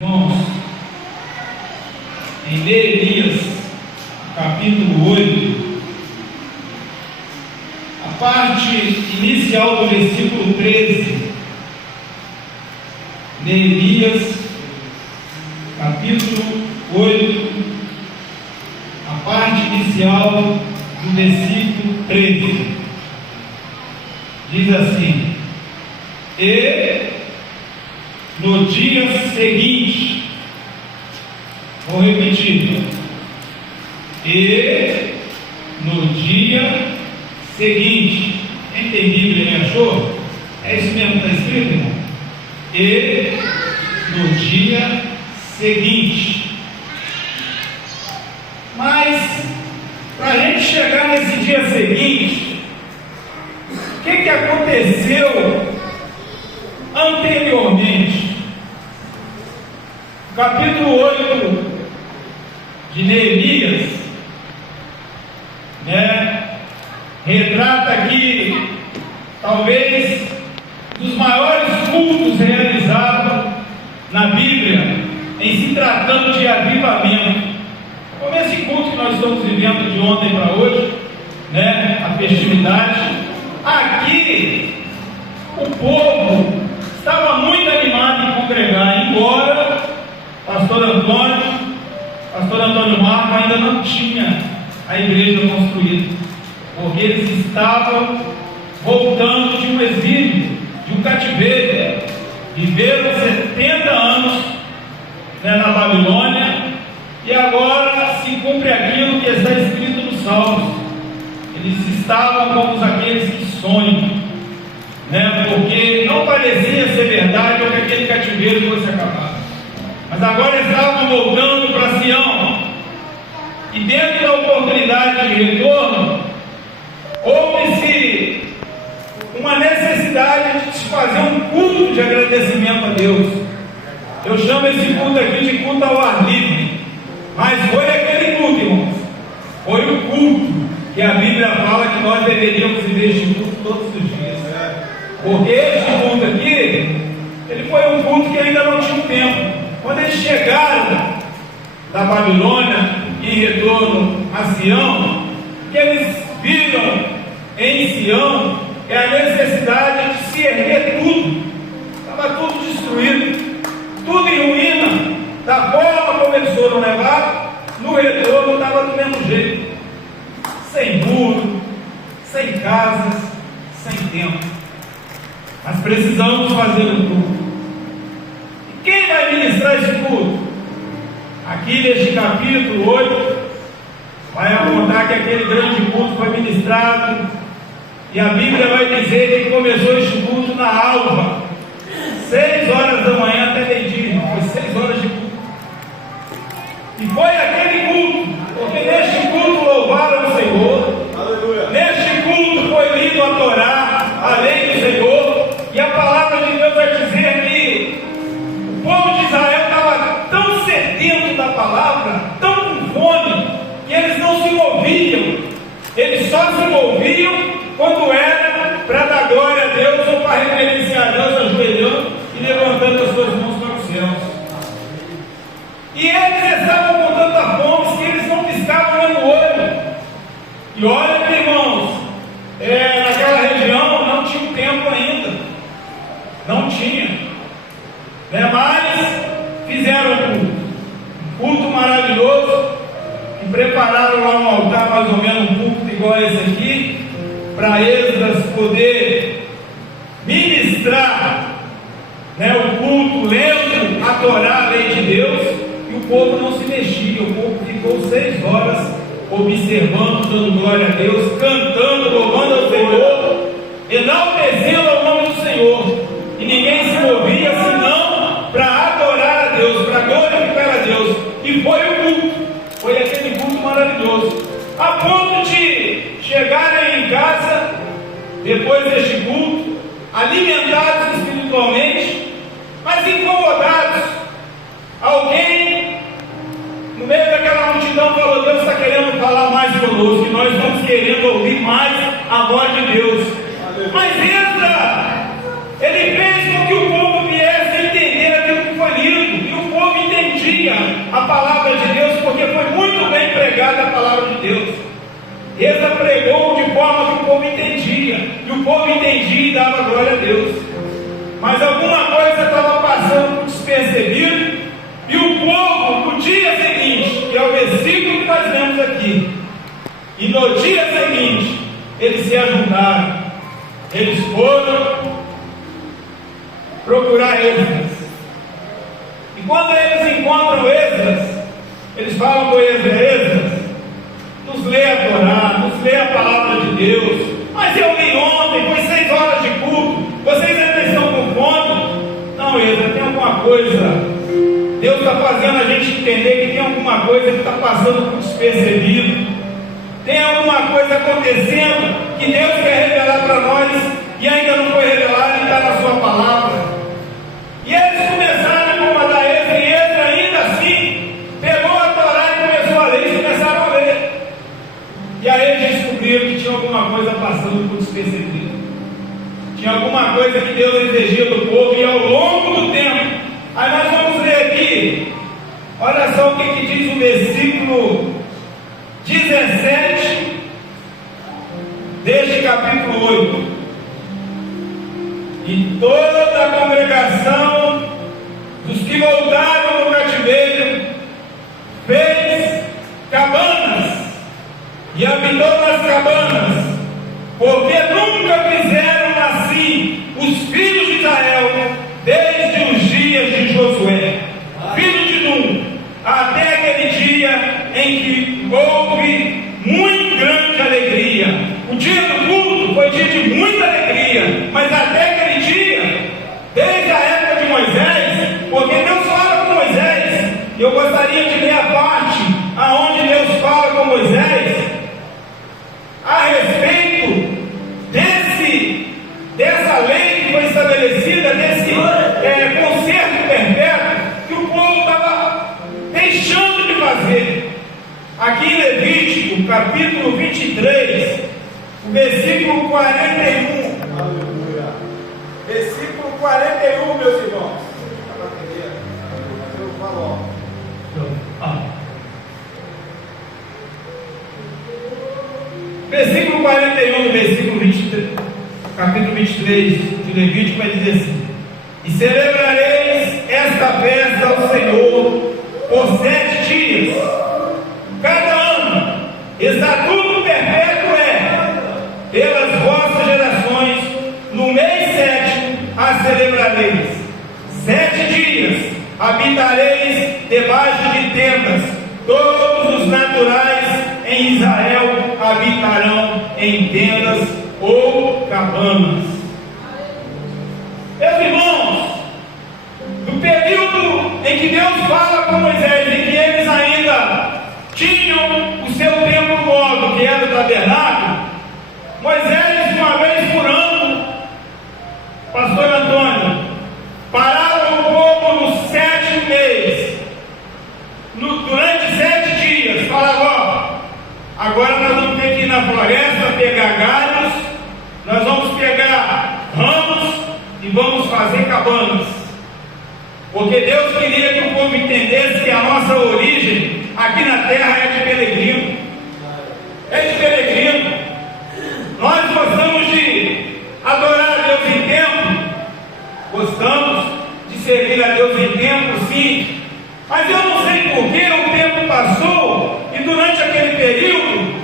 Irmãos, em Neemias, capítulo 8, a parte inicial do versículo 13, Neemias, capítulo 8, a parte inicial do versículo 13, diz assim: e no dia seguinte, vou repetir, e no dia seguinte, quem tem Bíblia me achou? É isso mesmo que está escrito, irmão? E no dia seguinte. Mas, para a gente chegar nesse dia seguinte, o que aconteceu anteriormente? Capítulo 8 de Neemias, retrata aqui talvez dos maiores cultos realizados na Bíblia em se tratando de avivamento. Como esse culto que nós estamos vivendo de ontem para hoje, a festividade, aqui o povo estava muito animado em congregar, embora pastor Antônio Marco ainda não tinha a igreja construída, porque eles estavam voltando de um exílio, de um cativeiro, viveram 70 anos na Babilônia, e agora se cumpre aquilo que está escrito nos Salmos. Eles estavam como aqueles que sonham, porque não parecia ser verdade ou que aquele cativeiro fosse acabar. Mas agora estavam voltando para Sião, e dentro da oportunidade de retorno, houve-se uma necessidade de se fazer um culto de agradecimento a Deus. Eu chamo esse culto aqui de culto ao ar livre, mas foi aquele culto, irmãos, foi o culto que a Bíblia fala que nós deveríamos viver este culto todos os dias, porque este culto aqui, ele foi um culto que ainda não tinha tempo. Quando eles chegaram da Babilônia em retorno a Sião, o que eles viram em Sião é a necessidade de se erguer tudo. Estava tudo destruído, tudo em ruína. Da forma como eles foram levados, no retorno estava do mesmo jeito, sem muro, sem casas, sem templo. Mas precisamos fazer um culto. Quem vai ministrar esse culto? Aqui neste capítulo 8, vai apontar que aquele grande culto foi ministrado, e a Bíblia vai dizer que começou este culto na alva, 6 horas da manhã até meio-dia, foi 6 horas de culto. E foi aquele culto, porque neste culto louvaram o Senhor, aleluia. Neste culto foi lido a Torá, a lei do Senhor, e a palavra de Deus vai dizer que o povo de Israel estava tão sedento da palavra, tão com fome, que eles não se moviam. Eles só se moviam quando era para dar glória a Deus ou para reverenciar a Deus, ajoelhando e levantando as suas mãos para os céus. E eles estavam com tanta fome que eles não piscavam no olho. E olha, irmãos, naquela região não tinha tempo ainda, não tinha. Mas fizeram um culto maravilhoso, e prepararam lá um altar mais ou menos um culto igual a esse aqui, para Esdras poder ministrar o culto, lendo a Torá, a lei de Deus, e o povo não se mexia. O povo ficou 6 horas observando, dando glória a Deus, cantando, louvando ao Senhor, enaltecendo ao nome do Senhor, e ninguém se movia senão para adorar a Deus, para glorificar a Deus. E foi o culto, foi aquele culto maravilhoso, a ponto de chegarem em casa depois deste culto, alimentados espiritualmente, mas incomodados. Alguém no meio daquela multidão falou: Deus está querendo falar mais conosco, e nós estamos querendo ouvir mais a voz de Deus. Mas Esdras, ele fez com que o povo viesse a entender aquilo que foi lido, e o povo povo entendia, e o povo entendia e dava glória a Deus. Mas alguma coisa estava passando despercebido, e o povo, no dia seguinte, que é o versículo que nós lemos aqui, e no dia seguinte, eles se ajuntaram, eles foram procurar Esdras. E quando eles encontram Esdras, eles falam com Esdras: nos lê a Torá, nos lê a palavra de Deus. Mas eu li ontem, foi 6 horas de culto, vocês ainda estão com fome? Não, Esdras, tem alguma coisa. Deus está fazendo a gente entender que tem alguma coisa que está passando por despercebido. Tem alguma coisa acontecendo que Deus quer revelar para nós e ainda não foi revelado e está na sua palavra. E eles começaram a incomodar Esdras, e Esdras ainda assim pegou a Torá e começou a ler, e começaram a ler. E aí eles descobriram que tinha alguma coisa passando por despercebido. Tinha alguma coisa que Deus exigia do povo, e ao longo do tempo. Aí nós vamos ler aqui, olha só o que diz o versículo 17 deste capítulo 8. E toda a congregação dos que voltaram do cativeiro fez cabanas e habitou nas cabanas, porque nunca fizeram assim os filhos de Israel desde os dias de Josué, filho de Nun, até aquele dia em que houve muito grande alegria. O dia do culto foi dia de muita alegria, mas até aquele dia, desde a época de Moisés, porque Deus fala com Moisés, e eu gostaria de ler a parte aonde Deus fala com Moisés a respeito dessa lei que foi estabelecida, desse conserto perpétuo que o povo estava deixando de fazer. Aqui em Levítico, capítulo 23, o versículo 41. Aleluia. Versículo 41, meus irmãos. Versículo 41 do versículo 23, capítulo 23 de Levítico vai dizer assim: e celebrareis esta festa ao Senhor por 7 dias, cada ano, estatuto perpétuo é, pelas vossas gerações, no mês 7 a celebrareis. 7 dias habitareis debaixo de tendas, todos os naturais em Israel habitarão em tendas ou cabanas. Meus irmãos, no período em que Deus fala com Moisés, em que eles ainda tinham o seu templo móvel, que era o tabernáculo, Moisés, uma vez por ano, pastor Antônio, parava o povo no 7º mês, durante 7 dias, falava: ó, agora nós vamos ter que ir na floresta pegar galhos, nós vamos pegar ramos e vamos fazer cabanas, porque Deus queria que o povo entendesse que a nossa origem aqui na terra é de peregrino, nós gostamos de adorar a Deus em templo, gostamos de servir a Deus em templo, sim, mas eu não sei porque o tempo passou e durante aquele período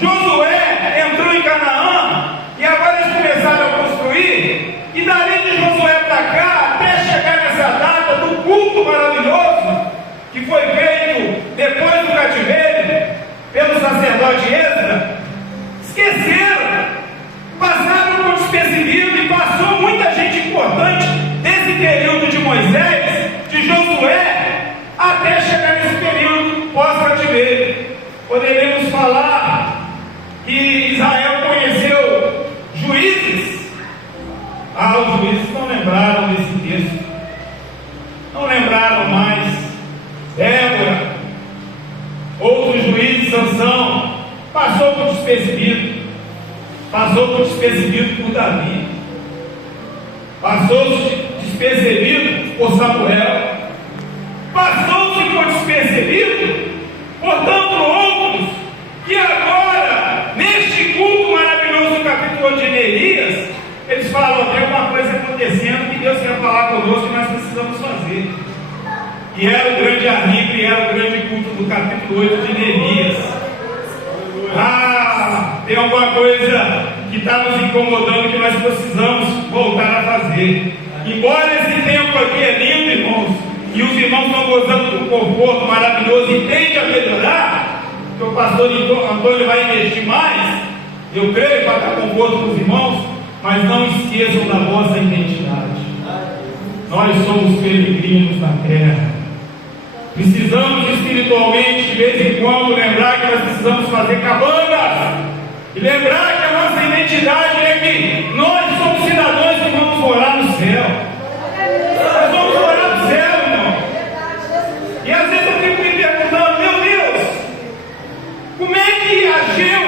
Josué entrou em Canaã e agora eles começaram a construir, e dali de Josué para cá, até chegar nessa data do culto maravilhoso que foi feito depois do cativeiro pelo sacerdote Esdras, esqueceram, passaram por despercebido, e passou muita gente importante desse período de Moisés, de Josué, até chegar nesse período pós-cativeiro. Poderemos falar que Israel conheceu juízes. Os juízes não lembraram desse texto, não lembraram mais. Débora, outros juízes, Sansão, passou por despercebido por Davi, passou despercebido por Samuel, passou-se por despercebido por tantos outros, que agora, neste culto maravilhoso E era o grande arbítrio, e era o grande culto do capítulo 8 de Neemias. Tem alguma coisa que está nos incomodando que nós precisamos voltar a fazer. Embora esse templo aqui é lindo, irmãos, e os irmãos estão gozando do conforto maravilhoso e tende a melhorar, que o pastor Antônio vai investir mais, eu creio, para dar conforto para os irmãos, mas não esqueçam da vossa identidade. Nós somos peregrinos na terra. Precisamos espiritualmente, de vez em quando, lembrar que nós precisamos fazer cabanas e lembrar que a nossa identidade é que nós somos cidadãos que vamos morar no céu. Nós vamos morar no céu, irmão. E às vezes eu fico me perguntando: meu Deus, como é que Ageu,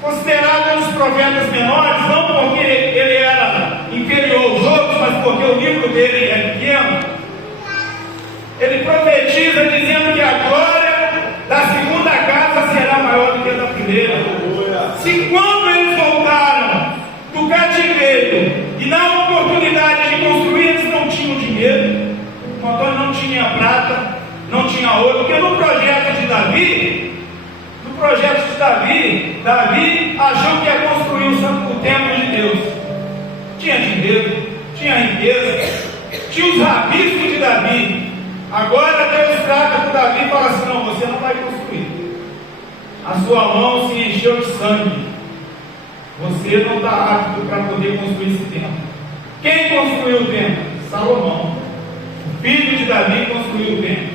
considerado um dos profetas menores, não porque ele era inferior aos outros, mas porque o livro dele é pequeno, ele profetiza dizendo que a glória da segunda casa será maior do que a da primeira. Se quando eles voltaram do cativeiro e na oportunidade de construir, eles não tinham dinheiro, o Antônio não tinha prata, não tinha ouro, porque no projeto de Davi achou que ia construir o templo de Deus. Tinha dinheiro, tinha riqueza, tinha os rabiscos de Davi. Agora Deus trata com Davi e fala assim: não, você não vai construir. A sua mão se encheu de sangue. Você não está apto para poder construir esse templo. Quem construiu o templo? Salomão. O filho de Davi construiu o templo.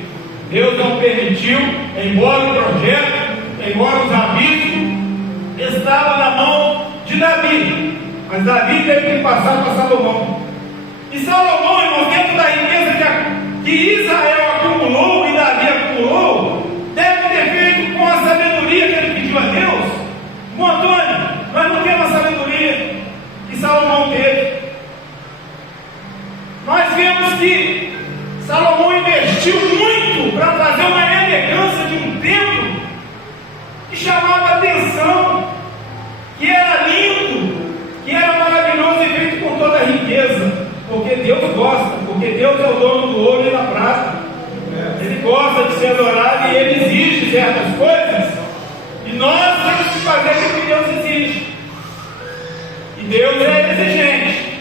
Deus não permitiu, embora o projeto, embora os rabiscos estavam na mão de Davi, mas Davi teve que passar para Salomão. E Salomão, irmão, dentro da riqueza que Israel acumulou e Davi acumulou, deve ter feito com a sabedoria que ele pediu a Deus. Bom, Antônio, nós não temos a sabedoria que Salomão teve. Nós vemos que Salomão investiu muito para fazer uma elegância de um templo que chamava atenção, que era lindo, que era maravilhoso e feito com toda a riqueza. Porque Deus gosta, porque Deus é o dono do ouro e da prata. Ele gosta de ser adorado e Ele exige certas coisas. E nós temos que fazer o que Deus exige. E Deus é exigente.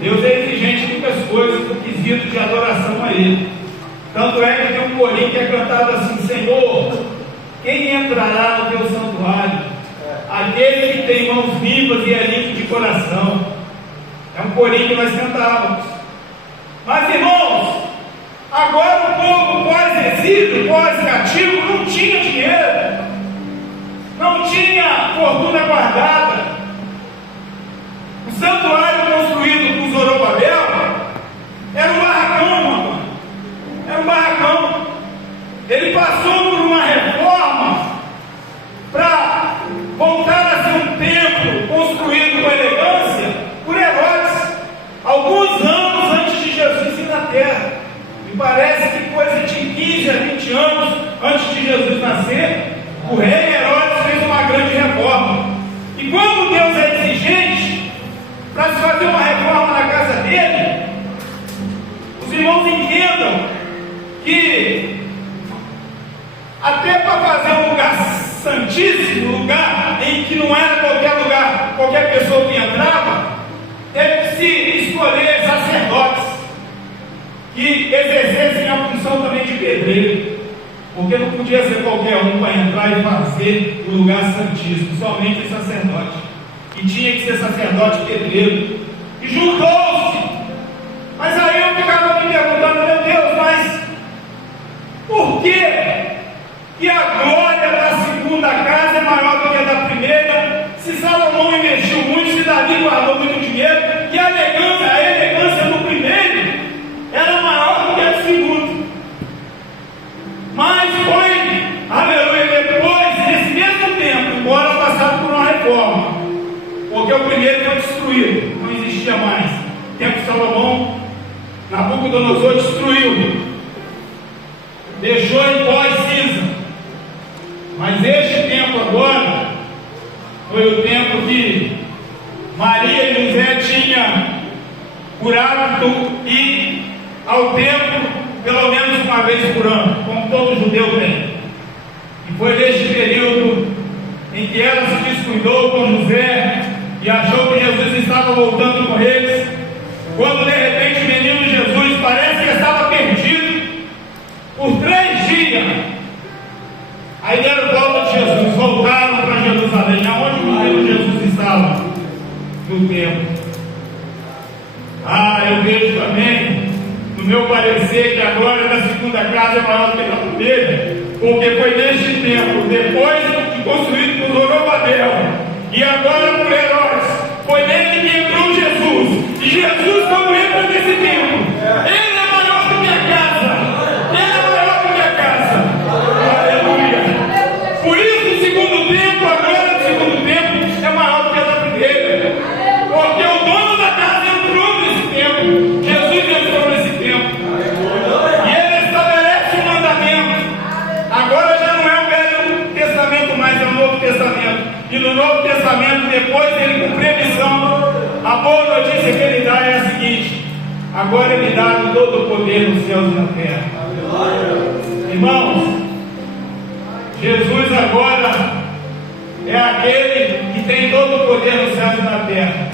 Deus é exigente em muitas coisas no quesito de adoração a Ele. Tanto é que tem um corinho que é cantado assim: Senhor, quem entrará no teu santuário? Aquele que tem mãos limpas e é limpo de coração. É um corinho que nós cantávamos. Mas, irmãos, agora o povo pós-exílio, pós-cativo, não tinha dinheiro, não tinha fortuna guardada. O santuário construído por Zorobabel era um barracão, mano. Era um barracão. Ele passou por uma reforma para voltar a ser um templo construído com elegância por Herodes, alguns anos antes de Jesus ir na terra. Me parece que coisa de 15 a 20 anos antes de Jesus nascer, o rei Herodes fez uma grande reforma. E quando Deus é exigente para se fazer uma reforma na casa dele, os irmãos entendam que até para fazer um lugar santíssimo, um lugar em que não era qualquer lugar, qualquer pessoa que entrava, teve que se escolher sacerdotes que exercessem a função também de pedreiro, porque não podia ser qualquer um para entrar e fazer o lugar santíssimo, somente o sacerdote, e tinha que ser sacerdote pedreiro, e juntou-se. Mas aí eu ficava me perguntando: meu Deus, mas por que a glória da segunda casa é maior do que a da primeira? Se Salomão investiu muito, se Davi guardou muito dinheiro, e a elegância do primeiro era maior do que a do segundo. Mas foi, aleluia, depois, nesse mesmo tempo, embora passado por uma reforma, porque o primeiro foi destruído, não existia mais. O tempo de Salomão, Nabucodonosor destruiu, deixou em pó e cinza. Mas este tempo agora foi o tempo que Maria e José tinham por hábito ir ao templo pelo menos vez por ano, como todo judeu tem. E foi neste período em que ela se descuidou com José e achou que Jesus estava voltando com eles, quando de repente o menino Jesus parece que estava perdido por 3 dias. Aí deram volta de Jesus, voltaram para Jerusalém, aonde o menino Jesus estava? No templo. Eu vejo também, no meu parecer, que a glória da segunda casa é maior do que a da primeira, porque foi neste tempo, depois de construído por Zorobabel, e agora por Herodes, foi nele que entrou Jesus. E Jesus, quando entra nesse templo, ele é maior do que a casa. Ele é maior do que a casa. Aleluia. Por isso, o segundo templo, a glória do segundo templo, é maior do que a da primeira. Porque o dono da casa entrou nesse templo. Jesus entrou nesse templo. E ele estabelece um mandamento. Agora já não é o Velho Testamento, mas é o Novo Testamento. E no Novo Testamento, depois dele cumprir a missão, a boa notícia que ele dá é a seguinte: agora ele dá todo o poder nos céus e na terra. Irmãos, Jesus agora é aquele que tem todo o poder nos céus e na terra.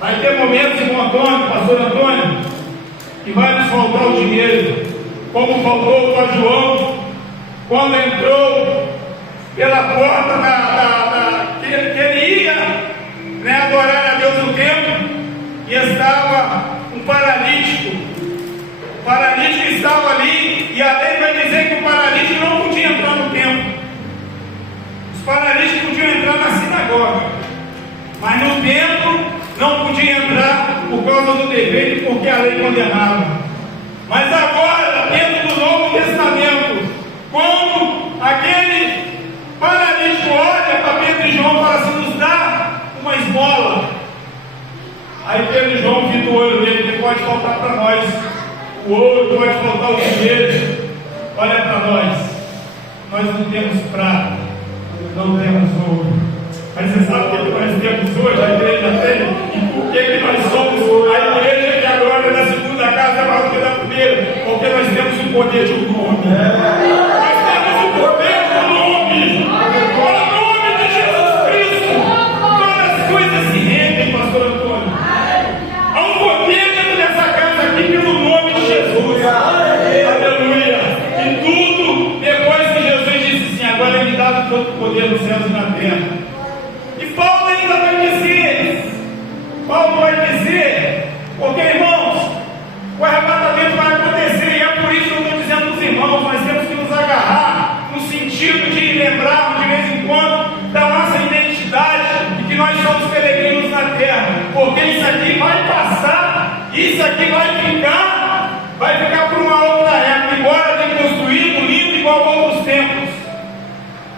Vai ter momentos, irmão Antônio, pastor Antônio, que vai nos faltar o dinheiro, como faltou para João, quando entrou pela porta que ele ia adorar a Deus no templo, e estava um paralítico. O paralítico estava ali, e a lei vai dizer que o paralítico não podia entrar no templo. Os paralíticos podiam entrar na sinagoga, mas no templo não podia entrar por causa do defeito, porque a lei condenava. Mas agora, dentro do Novo Testamento, quando aquele paralítico olha para Pedro e João para se nos dar uma esmola, aí Pedro e João viram o olho dele, que pode faltar para nós o ouro, pode faltar o dinheiro. Olha para nós não temos prata, não temos ouro, mas você sabe o que nós temos hoje? A igreja tem. E por que nós somos a igreja que agora na segunda casa é maior do que da primeira? Porque nós temos o poder de um nome. Nós temos o poder do nome. O nome de Jesus Cristo. Todas as coisas se rendem, pastor Antônio. Há um poder dentro dessa casa aqui pelo nome de Jesus. Aleluia. E tudo, depois que Jesus disse assim: agora é me dado todo o poder nos céus e na terra. E Paulo ainda vai dizer, porque, irmãos, o arrebatamento vai acontecer, e é por isso que eu estou dizendo para os irmãos, nós temos que nos agarrar no sentido de lembrar de vez em quando da nossa identidade, e que nós somos peregrinos na terra, porque isso aqui vai passar, isso aqui vai ficar por uma outra época, embora tenha construído lindo igual a outros tempos.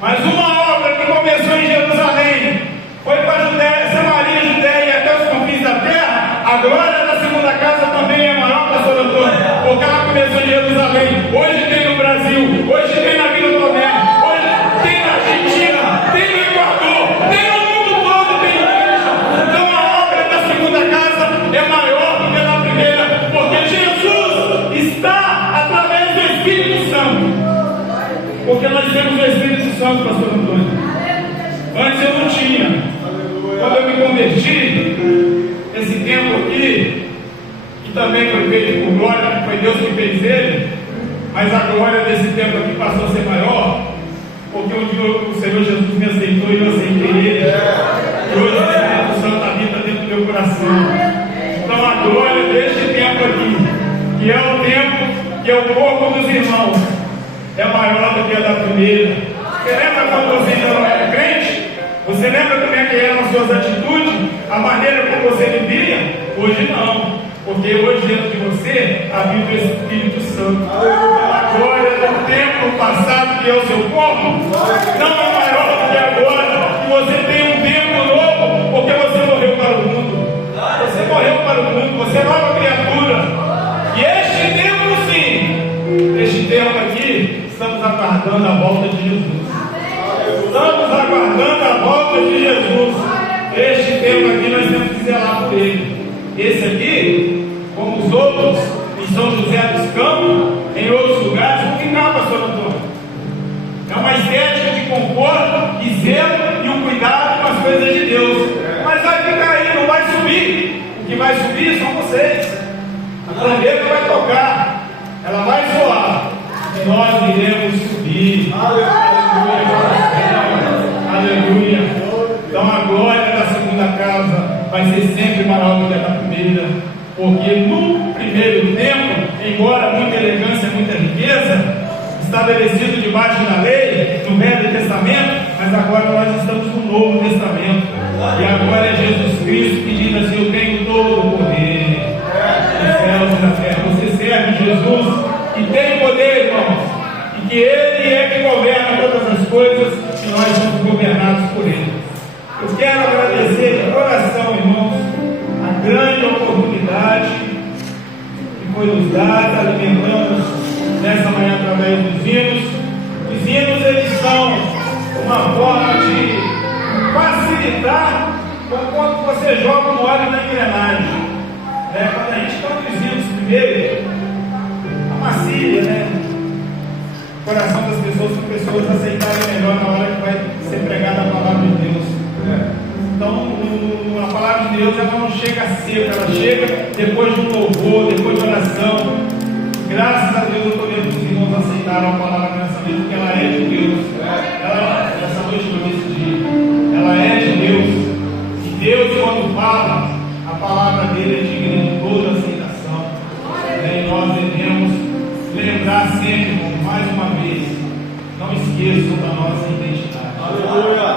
Mas uma obra que começou em Jerusalém, foi para Judéia, Samaria, Judéia e até os confins da terra, a glória da segunda casa também é maior, pastor Antônio, porque ela começou em Jerusalém, hoje tem no Brasil, hoje tem na Vila Tomé, hoje tem na Argentina, tem no Equador, tem no mundo todo, tem igreja. Então a obra da segunda casa é maior do que a primeira, porque Jesus está através do Espírito Santo. Porque nós temos o Espírito Santo, pastor Antônio. Antes eu não tinha. Quando eu me converti, esse tempo aqui, que também foi feito por glória, que foi Deus que fez ele, mas a glória desse tempo aqui passou a ser maior, porque um dia o Senhor Jesus me aceitou e eu aceitei ele. E hoje o Espírito Santo habita dentro do meu coração. Então a glória deste tempo aqui, que é o tempo, que é o corpo dos irmãos, é maior do que a da primeira. Você lembra quando você ainda não era crente? Você lembra como é que eram as suas atitudes? A maneira como você vivia? Hoje não. Porque hoje dentro de você habita o Espírito Santo. A glória do tempo passado, que é o seu corpo, não é maior do que agora. Que você tem um tempo novo, porque você morreu para o mundo. Você morreu para o mundo, você é nova criatura. E este tempo sim, este tempo aqui, estamos aguardando a volta de Jesus. Estamos aguardando a volta de Jesus. Este tempo aqui nós temos que zelar por ele. Esse aqui, como os outros, em São José dos Campos, vai subir são vocês. A trombeta vai tocar, ela vai soar, e nós iremos subir. Aleluia. Então a glória da segunda casa vai ser sempre maior do que a da primeira, porque no primeiro tempo, embora muita elegância, muita riqueza, estabelecido debaixo da lei, no Velho Testamento, mas agora nós estamos no Novo Testamento, e agora é Jesus Cristo que diz assim: eu tenho todo o poder dos céus e da terra. Você serve Jesus que tem poder, irmãos, e que Ele é que governa todas as coisas, e nós somos governados por Ele. Eu quero agradecer de coração, irmãos, a grande oportunidade que foi nos dada, alimentando nessa manhã através dos hinos. Os hinos, eles são uma forma de facilitar quando você joga um óleo na engrenagem. Quando a gente canta os hinos primeiro, amacia, o coração das pessoas, para as pessoas aceitarem melhor na hora que vai ser pregada a palavra de Deus. Então, a palavra de Deus, ela não chega seca, ela chega depois de um louvor, depois de oração. Graças a Deus, eu estou vendo que os irmãos aceitaram a palavra nessa noite, porque ela é de Deus. Essa noite eu decidi, ela é de Deus. E Deus, quando fala, a palavra dele é digna de toda aceitação. E nós devemos lembrar sempre, irmão, mais uma vez, não esqueçam da nossa identidade. Aleluia.